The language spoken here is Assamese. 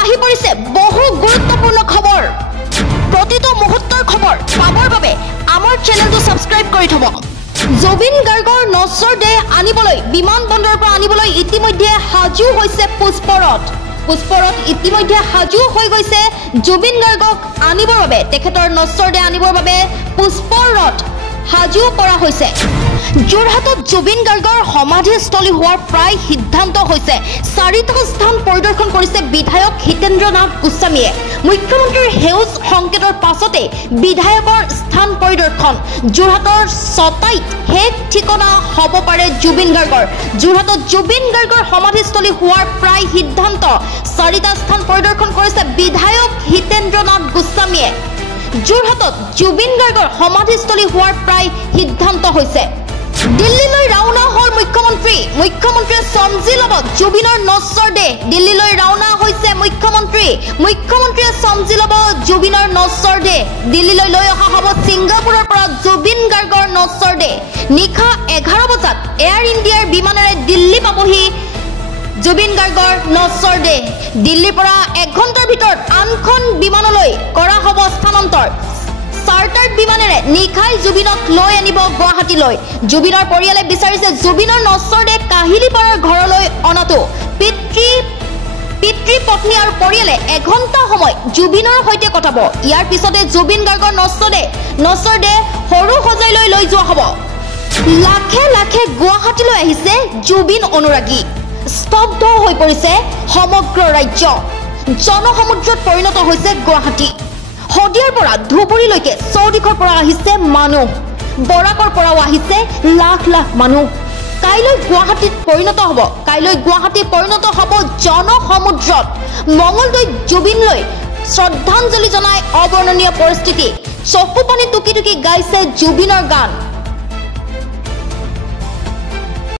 আহি পৰিছে বহু গুৰুত্বপূৰ্ণ খবৰ প্ৰতিটো মুহূৰ্তৰ খবৰ পাবৰ বাবে আমাৰ চেনেলটো সাবস্ক্ৰাইব কৰি থব জুবিন গাৰ্গৰ নচৰ দেহ আনিবলৈ বিমান বন্দৰৰ পৰা আনিবলৈ ইতিমধ্যে হাজু হৈছে পুষ্পৰথ ইতিমধ্যে হাজু হৈ গৈছে জুবিন গাৰ্গক আনিবৰ বাবে তেখেতৰ নচৰ দেহ আনিবৰ বাবে পুষ্পৰথ হাজু কৰা হৈছে যোৰহাটত জুবিন গাৰ্গৰ সমাধিস্থলী হোৱাৰ প্ৰায় সিদ্ধান্ত হৈছে চাৰিটা স্থান পৰিদৰ্শন কৰিছে বিধায়ক হিতেন্দ্ৰ নাথ গোস্বামীয়ে মুখ্যমন্ত্ৰীৰ হেউজ সংকেতৰ পাছতে বিধায়কৰ স্থান পৰিদৰ্শন যোৰহাটৰ ছটাইত হেক ঠিকনা হ'ব পাৰে জুবিন গাৰ্গৰ যোৰহাটত জুবিন গাৰ্গৰ সমাধিস্থলী হোৱাৰ প্ৰায় সিদ্ধান্ত চাৰিটা স্থান পৰিদৰ্শন কৰিছে বিধায়ক হিতেন্দ্ৰ নাথ গোস্বামীয়ে যোৰহাটত জুবিন গাৰ্গৰ সমাধিস্থলী হোৱাৰ প্ৰায় সিদ্ধান্ত হৈছে দিল্লীলৈ ৰাওনা হল মুখ্যমন্ত্ৰীয়ে সমজি ল'ব জুবিনৰ নচৰ দেহ দিল্লীলৈ ৰাওনা হৈছে মুখ্যমন্ত্ৰীয়ে সমজি ল'ব জুবিনৰ নচৰ দেহ দিল্লীলৈ লৈ অহা হ'ব ছিংগাপুৰৰ পৰা জুবিন গাৰ্গৰ নচৰ দেহ নিশা 11 বজাত এয়াৰ ইণ্ডিয়াৰ বিমানেৰে দিল্লী পাবহি জুবিন গাৰ্গৰ নচৰ দেহ দিল্লীৰ পৰা 1 ঘণ্টাৰ ভিতৰত আনখন বিমানলৈ কৰা হ'ব স্থানান্তৰ চাৰ্টাৰ বিমানেৰে নিখাই জুবিনক লৈ আনিব গুৱাহাটীলৈ জুবিনৰ পৰিয়ালে বিচাৰিছে জুবিনৰ নচৰ দেহ কাহিলীপাৰাৰ ঘৰলৈ অনাটো পিতৃ পত্নী আৰু পৰিয়ালে 1 ঘণ্টা সময় জুবিনৰ সৈতে কটাব ইয়াৰ পিছতে জুবিন গাৰ্গৰ নচৰ দেহ সৰু সজাইলৈ লৈ যোৱা হ'ব লাখে লাখে গুৱাহাটীলৈ আহিছে জুবিন অনুৰাগী স্তব্ধ হৈ পৰিছে সমগ্ৰ ৰাজ্য জনসমুদ্ৰত পৰিণত হৈছে গুৱাহাটী হদিয়াৰ পৰা ধুবুৰীলৈকে চৌদিশৰ পৰা আহিছে মানুহ বৰাকৰ পৰাও আহিছে লাখ লাখ মানুহ কাইলৈ গুৱাহাটী পৰিণত হ'ব জনসমুদ্ৰত মঙলদৈত জুবিনলৈ শ্ৰদ্ধাঞ্জলি জনাই অবৰ্ণনীয় পৰিস্থিতি চকু পানী টুকি টুকি গাইছে জুবিনৰ গান